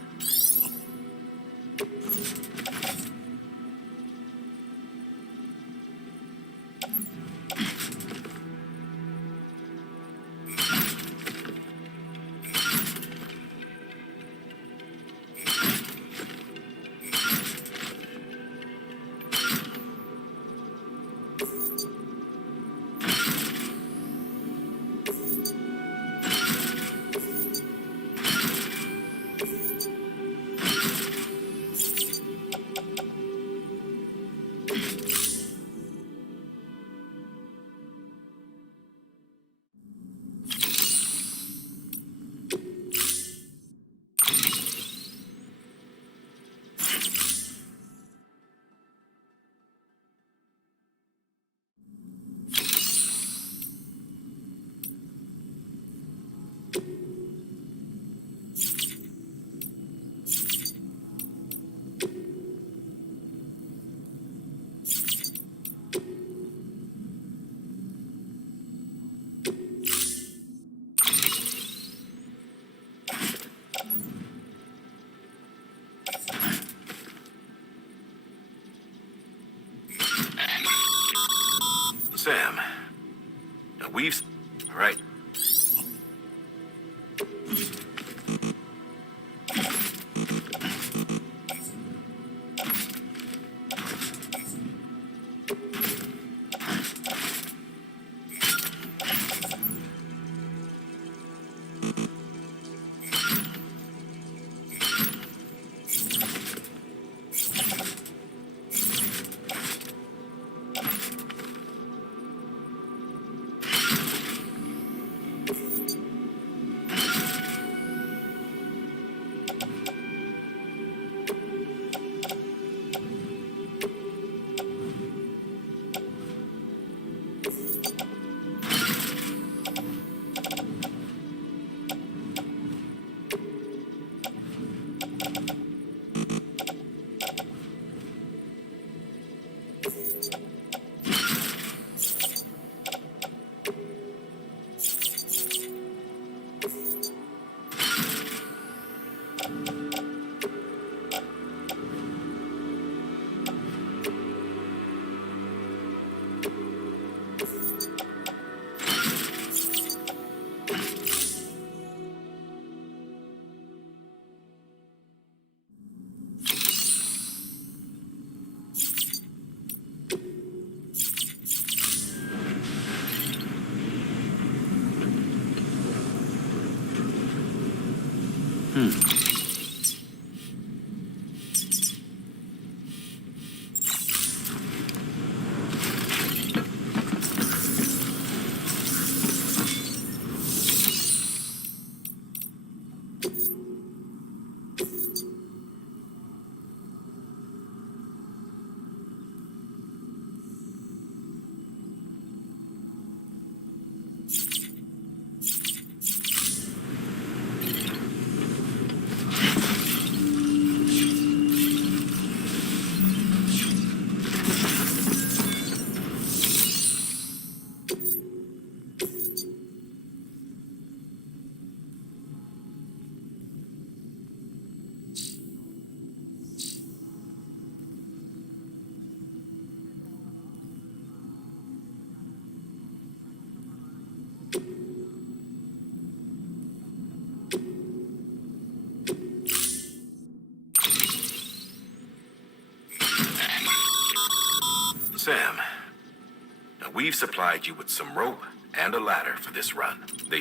we've supplied you with some rope and a ladder for this run. They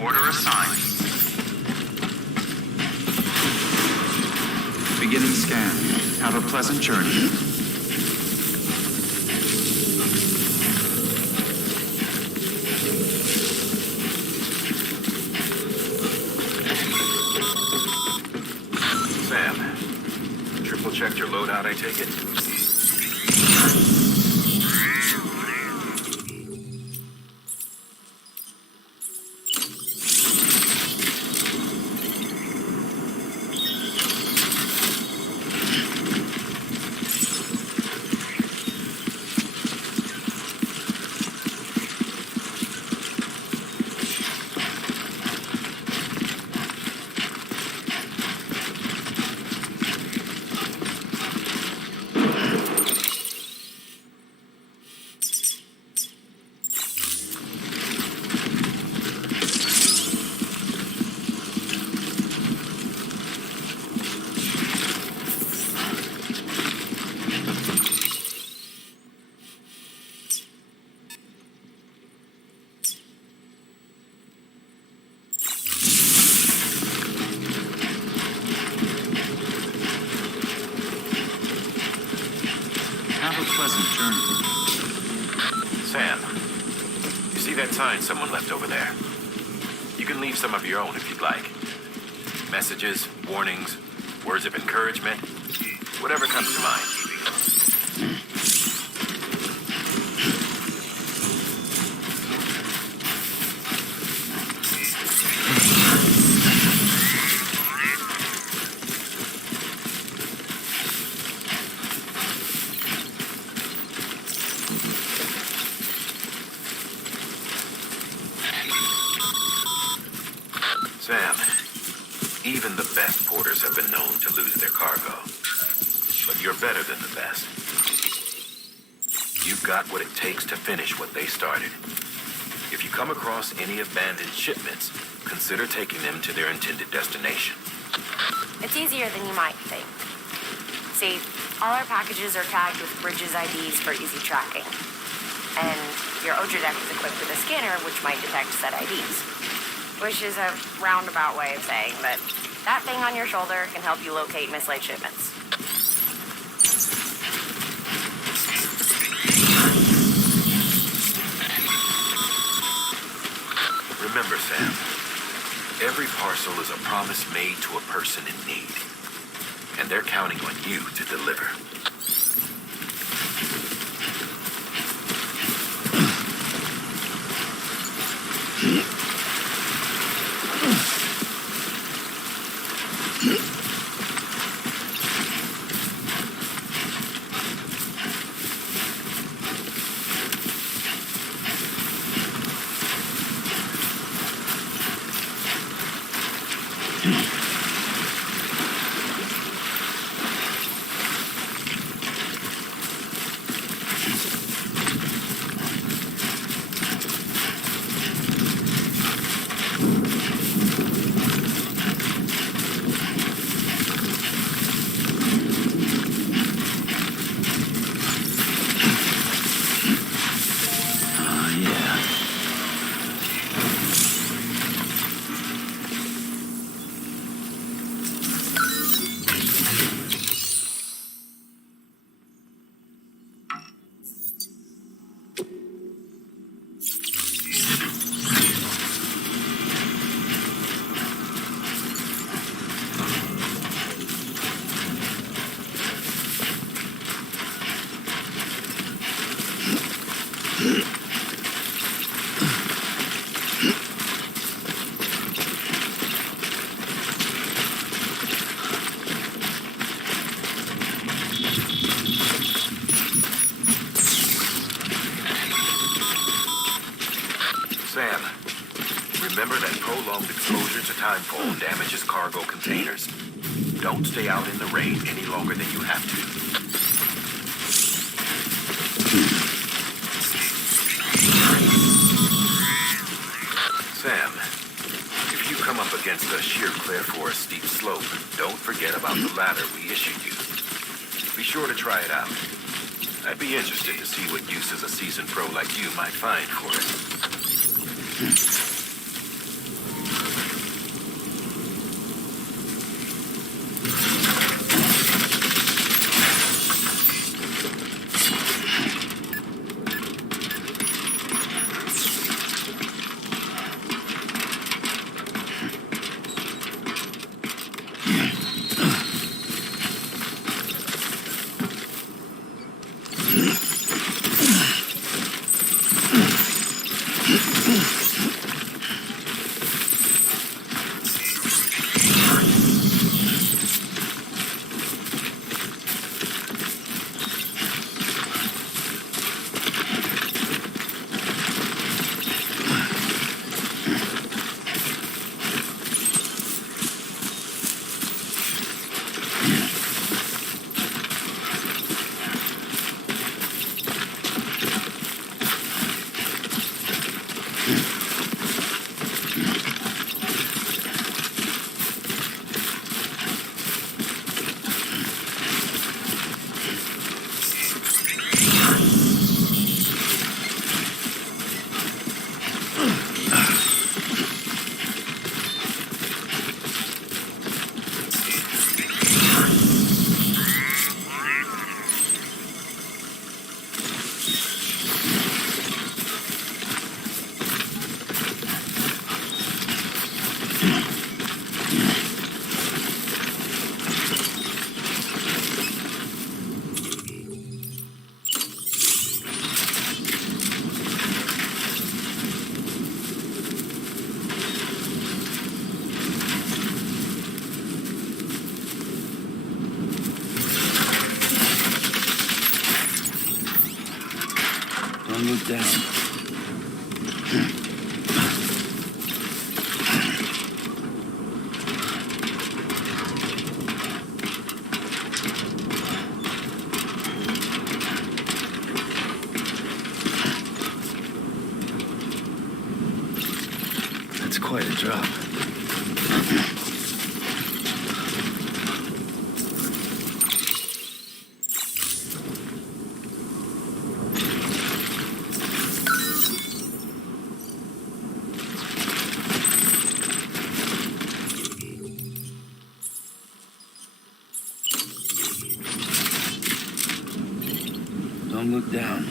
Order assigned. Beginning scan. Have a pleasant journey. Sam, triple checked your loadout, I take it? Sam, you see that sign someone left over there? You can leave some of your own if you'd like. Messages, warnings, words of encouragement, whatever comes to mind. Sam, even the best porters have been known to lose their cargo. But you're better than the best. You've got what it takes to finish what they started. If you come across any abandoned shipments, consider taking them to their intended destination. It's easier than you might think. See, all our packages are tagged with Bridges IDs for easy tracking. And your Oja deck is equipped with a scanner which might detect said IDs. Which is a roundabout way of saying that that thing on your shoulder can help you locate mislaid shipments. Remember, Sam, every parcel is a promise made to a person in need. And they're counting on you to deliver. Exposure to timefall damages cargo containers. Don't stay out in the rain any longer than you have to. Sam, if you come up against a sheer cliff or a steep slope, don't forget about the ladder we issued you. Be sure to try it out. I'd be interested to see what uses a seasoned pro like you might find for it. Look down. That's quite a drop. Don't look down.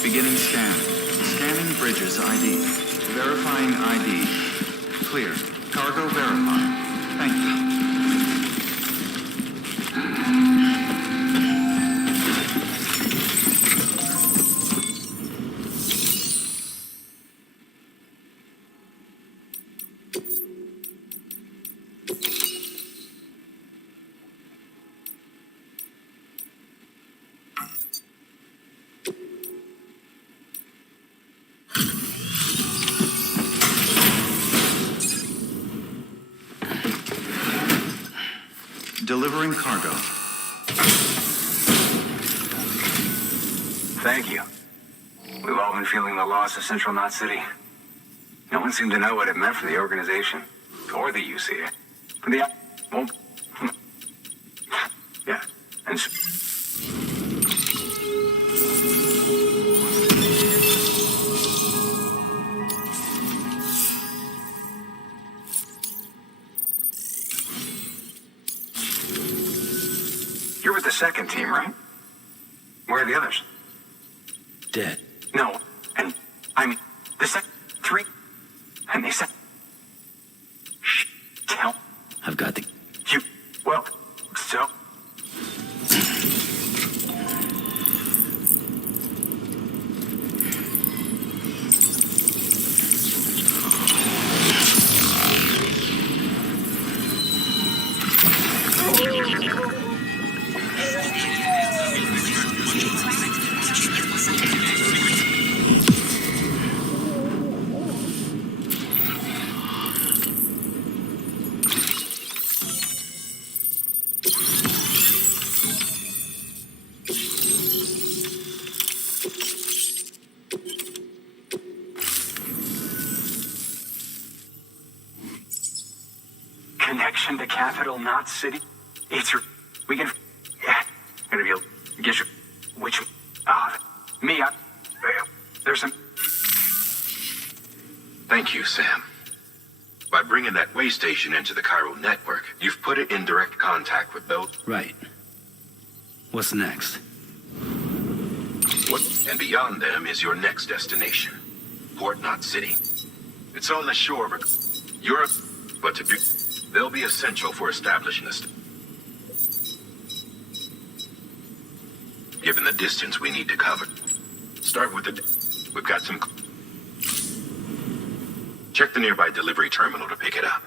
Beginning scan. Scanning bridges ID. Verifying ID. Clear. Cargo verified. Thank you. Delivering cargo. Thank you. We've all been feeling the loss of Central Knot City. No one seemed to know what it meant for the organization, or the UCA. For the... well... yeah, and... You're with the second team, right? Where are the others? Dead. No, and I mean, the second three, and they said, shh, tell. I've got the... You, well, so... Connection to capital, not city. It's we can. Yeah, gonna be. Guess which? Me. There's some. Thank you, Sam. By bringing that way station into the Cairo network, you've put it in direct contact with those. Right. What's next? What? And beyond them is your next destination, Port Knot City. It's on the shore of Europe, but to be, they'll be essential for establishing this. Given the distance we need to cover, start with the. We've got some. Check the nearby delivery terminal to pick it up.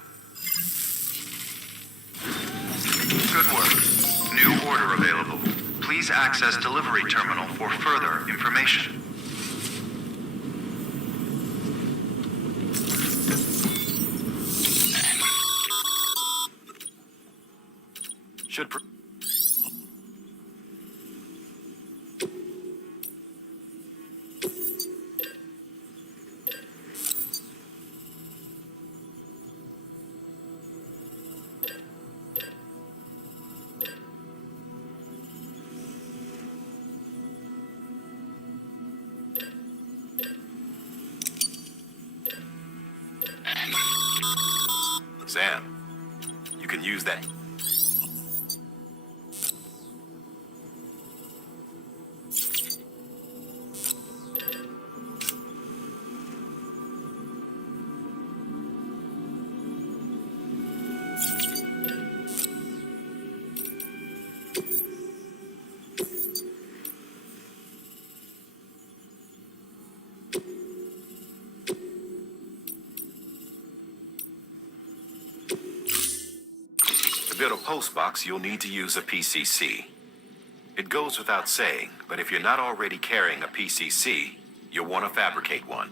Good work. New order available. Please access delivery terminal for further information. Should... Sam, you can use that. To build a post box, you'll need to use a PCC. It goes without saying, but if you're not already carrying a PCC, you'll want to fabricate one.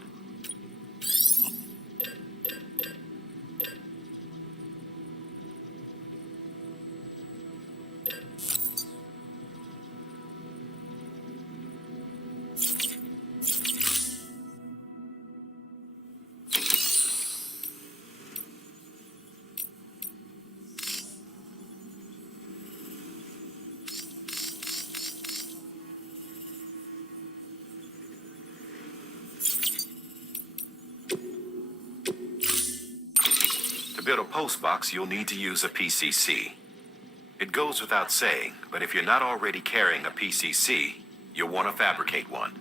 To build a post box, you'll need to use a PCC. It goes without saying, but if you're not already carrying a PCC, you'll want to fabricate one.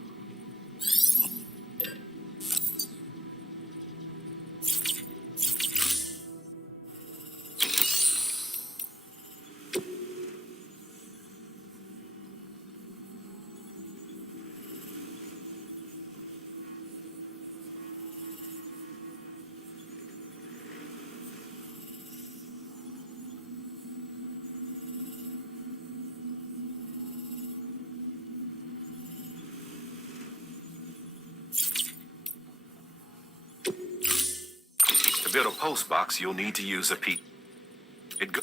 To build a post box, you'll need to use a It go